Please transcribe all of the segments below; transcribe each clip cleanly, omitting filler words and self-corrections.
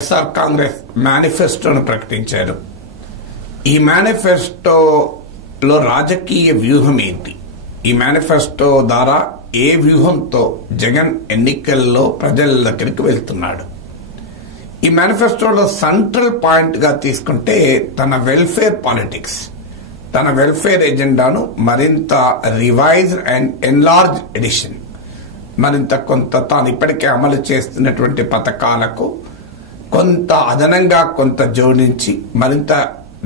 వైఎస్ఆర్ కాంగ్రెస్ మేనిఫెస్టోను ప్రకటించారు. ఈ మేనిఫెస్టోలో రాజకీయ వ్యూహం ఏంటి? ఈ మేనిఫెస్టో ద్వారా ఏ వ్యూహంతో జగన్ ఎన్నికల్లో ప్రజల దగ్గరికి వెళ్తున్నాడు? ఈ మేనిఫెస్టోలో సెంట్రల్ పాయింట్ గా తీసుకుంటే తన వెల్ఫేర్ పాలిటిక్స్, తన వెల్ఫేర్ ఎజెండాను మరింత రివైజ్ అండ్ ఎన్లార్జ్ ఎడిషన్, మరింత కొంత తాను ఇప్పటికే అమలు చేస్తున్నటువంటి పథకాలకు కొంత అదనంగా కొంత జోడించి మరింత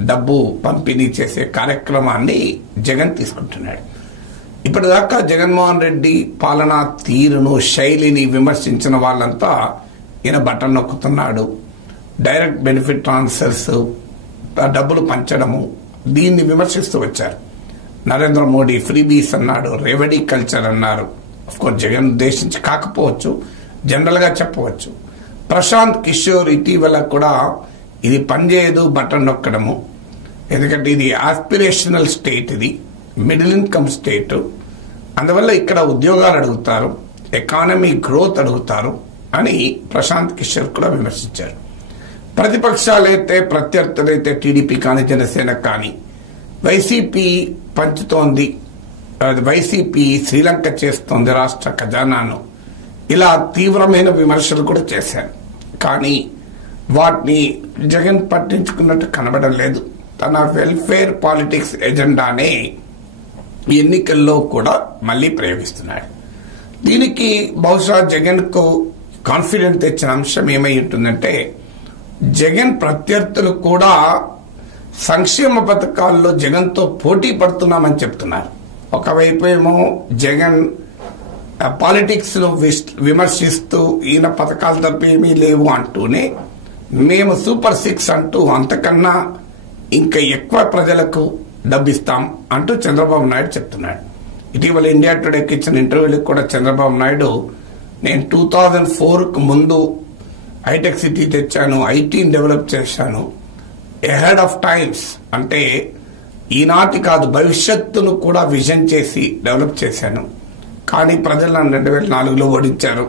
డబ్బు పంపిణీ చేసే కార్యక్రమాన్ని జగన్ తీసుకుంటున్నాడు. ఇప్పటిదాకా జగన్మోహన్ రెడ్డి పాలనా తీరును, శైలిని విమర్శించిన వాళ్ళంతా ఈయన బటన్ నొక్కుతున్నాడు, డైరెక్ట్ బెనిఫిట్ ట్రాన్స్ఫర్స్, డబ్బులు పంచడము, దీన్ని విమర్శిస్తూ వచ్చారు. నరేంద్ర మోడీ ఫ్రీబీస్ అన్నాడు, రెవెడీ కల్చర్ అన్నారు. అఫ్కోర్స్ జగన్ ఉద్దేశించి కాకపోవచ్చు, జనరల్ గా చెప్పవచ్చు. ప్రశాంత్ కిషోర్ ఇటీవల కూడా ఇది పనిచేయదు బటన్ నొక్కడము, ఎందుకంటే ఇది ఆస్పిరేషనల్ స్టేట్, ఇది మిడిల్ ఇన్కమ్ స్టేట్, అందువల్ల ఇక్కడ ఉద్యోగాలు అడుగుతారు, ఎకానమీ గ్రోత్ అడుగుతారు అని ప్రశాంత్ కిషోర్ కూడా విమర్శించారు. ప్రతిపక్షాలైతే, ప్రత్యర్థులైతే టీడీపీ కానీ జనసేన కానీ వైసీపీ పంచుతోంది, వైసీపీ శ్రీలంక చేస్తోంది రాష్ట్ర ఖజానాను, ఇలా తీవ్రమైన విమర్శలు కూడా చేశారు. కానీ వాటిని జగన్ పట్టించుకున్నట్టు కనబడం లేదు. తన వెల్ఫేర్ పాలిటిక్స్ ఎజెండానే ఎన్నికల్లో కూడా మళ్లీ ప్రయోగిస్తున్నాడు. దీనికి బహుశా జగన్ కు కాన్ఫిడెన్స్ తెచ్చిన అంశం ఏమై ఉంటుందంటే, జగన్ ప్రత్యర్థులు కూడా సంక్షేమ పథకాల్లో జగన్తో పోటీ పడుతున్నామని చెప్తున్నారు. ఒకవైపు ఏమో జగన్ పాలిటిక్స్ ను విమర్శిస్తూ ఈయన పథకాలు తప్ప ఏమీ లేవు అంటూనే, మేము సూపర్ 6 అంటూ అంతకన్నా ఇంకా ఎక్కువ ప్రజలకు డబ్బిస్తాం అంటూ చంద్రబాబు నాయుడు చెప్తున్నాడు. ఇటీవల ఇండియా టుడేకి ఇచ్చిన ఇంటర్వ్యూలకు కూడా చంద్రబాబు నాయుడు, నేను 2004కు ముందు హైటెక్ సిటీ తెచ్చాను, ఐటీని డెవలప్ చేశాను, ఎహెడ్ ఆఫ్ టైమ్స్ అంటే ఈనాటి కాదు భవిష్యత్తును కూడా విజన్ చేసి డెవలప్ చేశాను, కానీ ప్రజలు 2004లో ఓడించారు.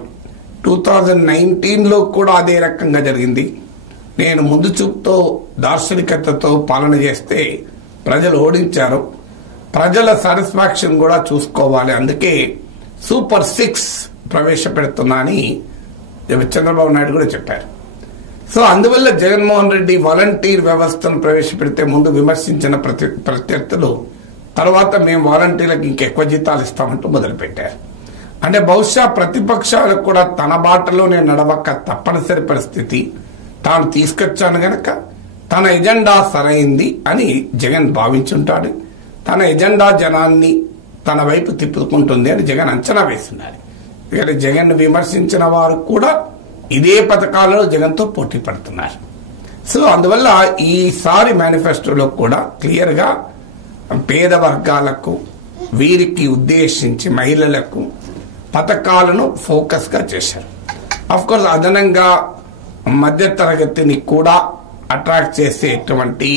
2019లో కూడా అదే రకంగా జరిగింది. నేను ముందు చూపుతో దార్శనికతతో పాలన చేస్తే ప్రజలు ఓడించారు, ప్రజల సాటిస్ఫాక్షన్ కూడా చూసుకోవాలి, అందుకే సూపర్ 6 ప్రవేశపెడుతున్నా అని చంద్రబాబు నాయుడు కూడా చెప్పారు. సో అందువల్ల జగన్మోహన్ రెడ్డి వాలంటీర్ వ్యవస్థను ప్రవేశపెడితే ముందు విమర్శించిన ప్రత్యర్థులు తర్వాత మేము వాలంటీర్లకు ఇంకెక్కువ జీతాలు ఇస్తామంటూ మొదలుపెట్టారు. అంటే బహుశా ప్రతిపక్షాలకు కూడా తన బాటలోనే నడవక తప్పనిసరి పరిస్థితి, తాను తీసుకొచ్చాను గనక తన ఎజెండా సరైంది అని జగన్ భావించుంటాడు, తన ఎజెండా జనాన్ని తన వైపు తిప్పుకుంటుంది అని జగన్ అంచనా వేస్తున్నారు. ఇక్కడ జగన్ విమర్శించిన వారు కూడా ఇదే పథకాలలో జగన్తో పోటీ పడుతున్నారు. సో అందువల్ల ఈసారి మేనిఫెస్టోలో కూడా క్లియర్ గా పేద వర్గాలకు, వీరికి ఉద్దేశించి మహిళలకు పథకాలను ఫోకస్ గా చేశారు. అఫ్ కోర్స్ అదనంగా మధ్య తరగతిని కూడా అట్రాక్ట్ చేసేటువంటి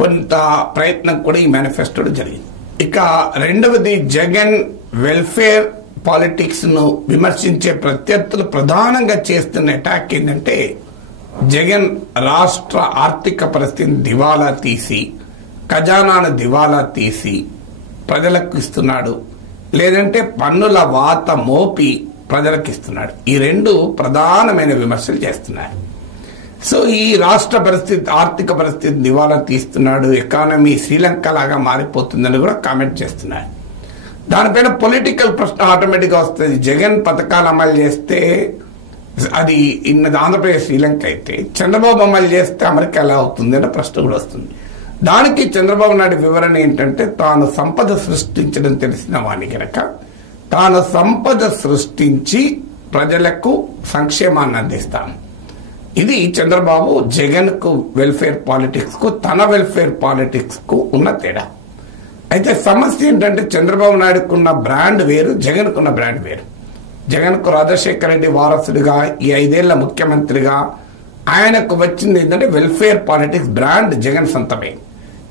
కొంత ప్రయత్నం కూడా ఈ మేనిఫెస్టోలో జరిగింది. ఇక రెండవది, జగన్ వెల్ఫేర్ పాలిటిక్స్ ను విమర్శించే ప్రత్యర్థులు ప్రధానంగా చేస్తున్న అటాక్ ఏంటంటే, జగన్ రాష్ట్ర ఆర్థిక పరిస్థితిని దివాలా తీసి, ఖజానాను దివాలా తీసి ప్రజలకు ఇస్తున్నాడు, లేదంటే పన్నుల వాత మోపి ప్రజలకు ఇస్తున్నాడు. ఈ రెండు ప్రధానమైన విమర్శలు చేస్తున్నారు. సో ఈ రాష్ట్ర పరిస్థితి, ఆర్థిక పరిస్థితి దివాలా తీస్తున్నాడు, ఎకానమీ శ్రీలంక లాగా మారిపోతుందని కూడా కామెంట్ చేస్తున్నారు. దానిపైన పొలిటికల్ ప్రశ్న ఆటోమేటిక్ గా వస్తుంది. జగన్ పథకాలు అమలు చేస్తే అది ఆంధ్రప్రదేశ్ శ్రీలంక అయితే, చంద్రబాబు అమలు చేస్తే అమెరికా ఎలా అవుతుంది అనే ప్రశ్న కూడా వస్తుంది. దానికి చంద్రబాబు నాయుడు వివరణ ఏంటంటే, తాను సంపద సృష్టించడం తెలిసిన వాణి గనక తాను సంపద సృష్టించి ప్రజలకు సంక్షేమాన్ని అందిస్తాను. ఇది చంద్రబాబు జగన్ కు వెల్ఫేర్ పాలిటిక్స్ కు, తన వెల్ఫేర్ పాలిటిక్స్ కు ఉన్న తేడా. అయితే సమస్య ఏంటంటే, చంద్రబాబు నాయుడుకున్న బ్రాండ్ వేరు, జగన్ కున్న బ్రాండ్ వేరు. జగన్ కు రాజశేఖర రెడ్డి వారసుడిగా, ఈ 5 ఏళ్ల ముఖ్యమంత్రిగా ఆయనకు వచ్చింది ఏంటంటే వెల్ఫేర్ పాలిటిక్స్ బ్రాండ్ జగన్ సొంతమే.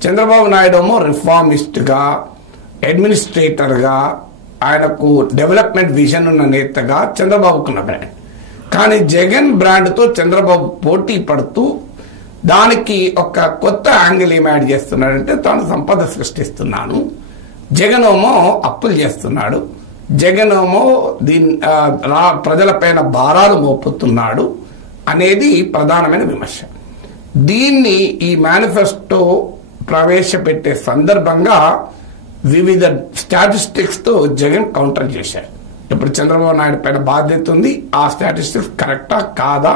చంద్రబాబు నాయుడు ఏమో రిఫార్మిస్ట్ గా, అడ్మినిస్ట్రేటర్ గా, ఆయనకు డెవలప్మెంట్ విజన్ ఉన్న నేతగా చంద్రబాబుకున్న బ్రాండ్. కానీ జగన్ బ్రాండ్తో చంద్రబాబు పోటీ పడుతూ దానికి ఒక కొత్త యాంగిల్ ఏం యాడ్ చేస్తున్నాడంటే తాను సంపద సృష్టిస్తున్నాను, జగనేమో అప్పులు చేస్తున్నాడు, జగనేమో ప్రజలపైన భారాలు మోపుతున్నాడు అనేది ప్రధానమైన విమర్శ. దీన్ని ఈ మేనిఫెస్టో ప్రవేశపెట్టే సందర్భంగా వివిధ స్టాటిస్టిక్స్ తో జగన్ కౌంటర్ చేశారు. ఇప్పుడు చంద్రబాబు నాయుడు పైన బాధ్యత ఉంది, ఆ స్టాటిస్టిక్స్ కరెక్టా కాదా,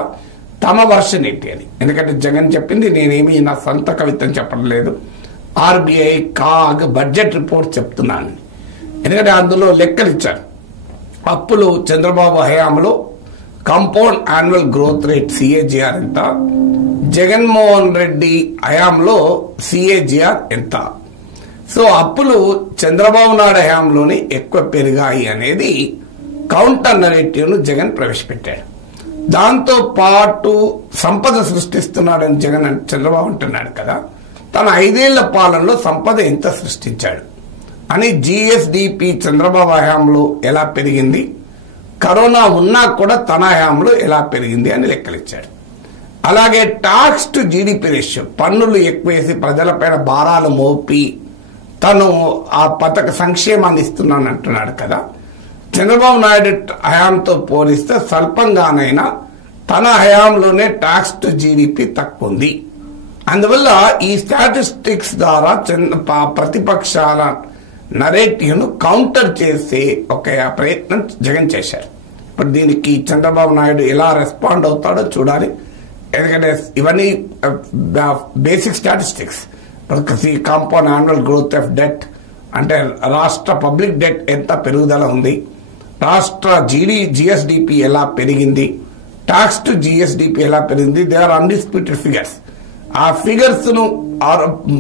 తమ వర్షన్ ఏంటి అని. ఎందుకంటే జగన్ చెప్పింది నేనేమి నా సొంత కవిత్వం చెప్పడం లేదు, ఆర్బీఐ కాగ్ బడ్జెట్ రిపోర్ట్ చెప్తున్నాను. ఎందుకంటే అందులో లెక్కలు ఇచ్చారు. అప్పులు చంద్రబాబు హయాంలో compound annual growth rate CAGR ఎంత, జగన్మోహన్ రెడ్డి హయాంలో సిఏజిఆర్ ఎంత. సో అప్పులు చంద్రబాబు నాయుడు హయాంలోనే ఎక్కువ పెరిగాయి అనేది కౌంటర్ నరేటివ్ను జగన్ ప్రవేశపెట్టాడు. దాంతో పాటు సంపద సృష్టిస్తున్నాడని జగన్ చంద్రబాబు అంటున్నాడు కదా, తన 5 ఏళ్ల పాలనలో సంపద ఎంత సృష్టించాడు అని జిఎస్డిపి చంద్రబాబు హయాంలో ఎలా పెరిగింది, కరోనా ఉన్నా కూడా తన హయాంలో ఎలా పెరిగింది అని లెక్కలిచ్చాడు. అలాగే టాక్స్ టు జీడిపి రేషియో, పన్నులు ఎక్కువేసి ప్రజలపైన భారాలు మోపి తను ఆ పథక సంక్షేమాన్ని ఇస్తున్నాను అంటున్నాడు కదా, చంద్రబాబు నాయుడు హయాంతో పోలిస్తే స్వల్పంగానైనా తన హయాంలోనే టాక్స్ టు జీడిపి తక్కువ ఉంది. అందువల్ల ఈ స్టాటిస్టిక్స్ ద్వారా ప్రతిపక్షాల నరేటివ్ను కౌంటర్ చేసే ఒక ప్రయత్నం జగన్ చేశారు. ఇప్పుడు దీనికి చంద్రబాబు నాయుడు ఎలా రెస్పాండ్ అవుతాడో చూడాలి. ఎందుకంటే ఇవన్నీ basic statistics. Compound annual growth of debt అంటే రాష్ట్ర పబ్లిక్ డెట్ ఎంత పెరుగుదల ఉంది, రాష్ట్ర జిఎస్డిపి ఎలా పెరిగింది, టాక్స్ టు జిఎస్డిపి ఎలా పెరిగింది, దే ఆర్ అన్డిస్ప్యూటెడ్ ఫిగర్స్. ఆ ఫిగర్స్ ను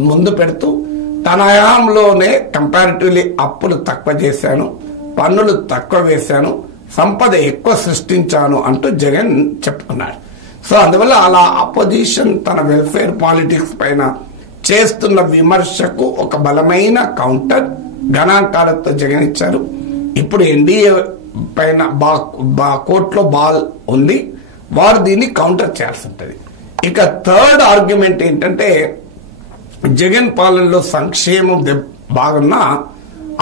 ముందు పెడుతూ తన హయాంలోనే కంపారిటివ్లీ అప్పులు తక్కువ చేశాను, పన్నులు తక్కువ వేశాను, సంపద ఎక్కువ సృష్టించాను అంటూ జగన్ చెప్పుకున్నాడు. సో అందువల్ల అలా అపోజిషన్ తన వెల్ఫేర్ పాలిటిక్స్ పైన చేస్తున్న విమర్శకు ఒక బలమైన కౌంటర్ గణాంకాలతో జగన్ ఇచ్చారు. ఇప్పుడు ఎన్డీఏ పైన కోర్టులో బాల్ ఉంది, వారు దీన్ని కౌంటర్ చేయాల్సి ఉంటుంది. ఇక థర్డ్ ఆర్గ్యుమెంట్ ఏంటంటే జగన్ పాలనలో సంక్షేమం బాగున్నా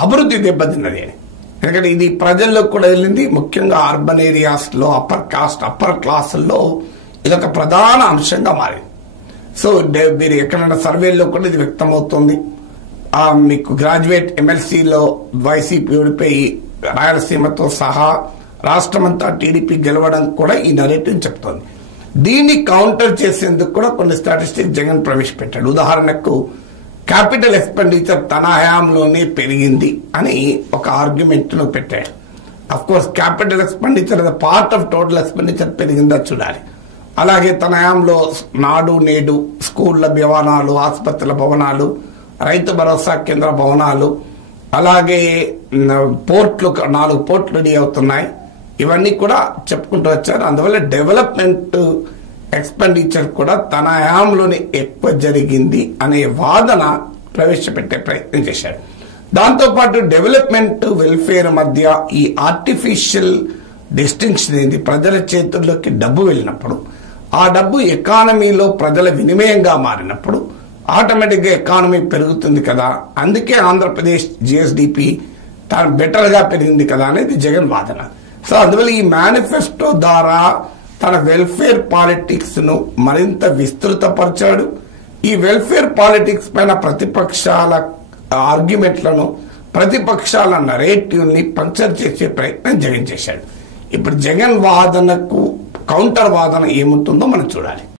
అభివృద్ధి దెబ్బతిన్నది అని. ఎందుకంటే ఇది ప్రజల్లో కూడా వెళ్ళింది, ముఖ్యంగా అర్బన్ ఏరియాస్ లో అప్పర్ క్లాసుల్లో ఇదొక ప్రధాన అంశంగా మారింది. సో మీరు ఎక్కడైనా సర్వేల్లో కూడా ఇది వ్యక్తమవుతుంది. మీకు గ్రాడ్యుయేట్ ఎమ్మెల్సీలో వైసీపీ ఓడిపోయి రాయలసీమతో సహా రాష్ట్రమంతా టీడీపీ గెలవడం కూడా ఈ నరేటివ్ చెప్తోంది. దీన్ని కౌంటర్ చేసేందుకు కూడా కొన్ని స్టాటిస్టిక్స్ జగన్ ప్రవేశపెట్టాడు. ఉదాహరణకు క్యాపిటల్ ఎక్స్పెండిచర్ తన హయాంలోనే పెరిగింది అని ఒక ఆర్గ్యుమెంట్ ను పెట్టాడు. Of course capital expenditure part of total expenditure పెరిగిందా చూడాలి. అలాగే తన హయాంలో నాడు నేడు స్కూళ్ల భవనాలు, ఆసుపత్రుల భవనాలు, రైతు భరోసా కేంద్ర భవనాలు, అలాగే పోర్ట్లు 4 పోర్ట్లు రెడీ అవుతున్నాయి. ఇవన్నీ కూడా చెప్పుకుంటూ వచ్చారు. అందువల్ల డెవలప్మెంట్ ఎక్స్పెండిచర్ కూడా తన హయాంలోనే ఎక్కువ జరిగింది అనే వాదన ప్రవేశపెట్టే ప్రయత్నం చేశాడు. దాంతోపాటు డెవలప్మెంట్ వెల్ఫేర్ మధ్య ఈ ఆర్టిఫిషియల్ డిస్టింక్షన్ ఏంది, ప్రజల చేతుల్లోకి డబ్బు వెళ్ళినప్పుడు ఆ డబ్బు ఎకానమీలో ప్రజల వినిమయంగా మారినప్పుడు ఆటోమేటిక్ గా ఎకానమీ పెరుగుతుంది కదా, అందుకే ఆంధ్రప్రదేశ్ జిఎస్డిపి బెటర్ గా పెరిగింది కదా అనేది జగన్ వాదన. సో అందువల్ల ఈ మేనిఫెస్టో ద్వారా తన వెల్ఫేర్ పాలిటిక్స్ ను మరింత విస్తృతపరిచాడు. ఈ వెల్ఫేర్ పాలిటిక్స్ పైన ప్రతిపక్షాల ఆర్గ్యుమెంట్లను, ప్రతిపక్షాల నరేటివ్ ని పంక్చర్ చేసే ప్రయత్నం జగన్ చేశాడు. ఇప్పుడు జగన్ వాదనకు కౌంటర్ వాదన ఏముంటుందో మనం చూడాలి.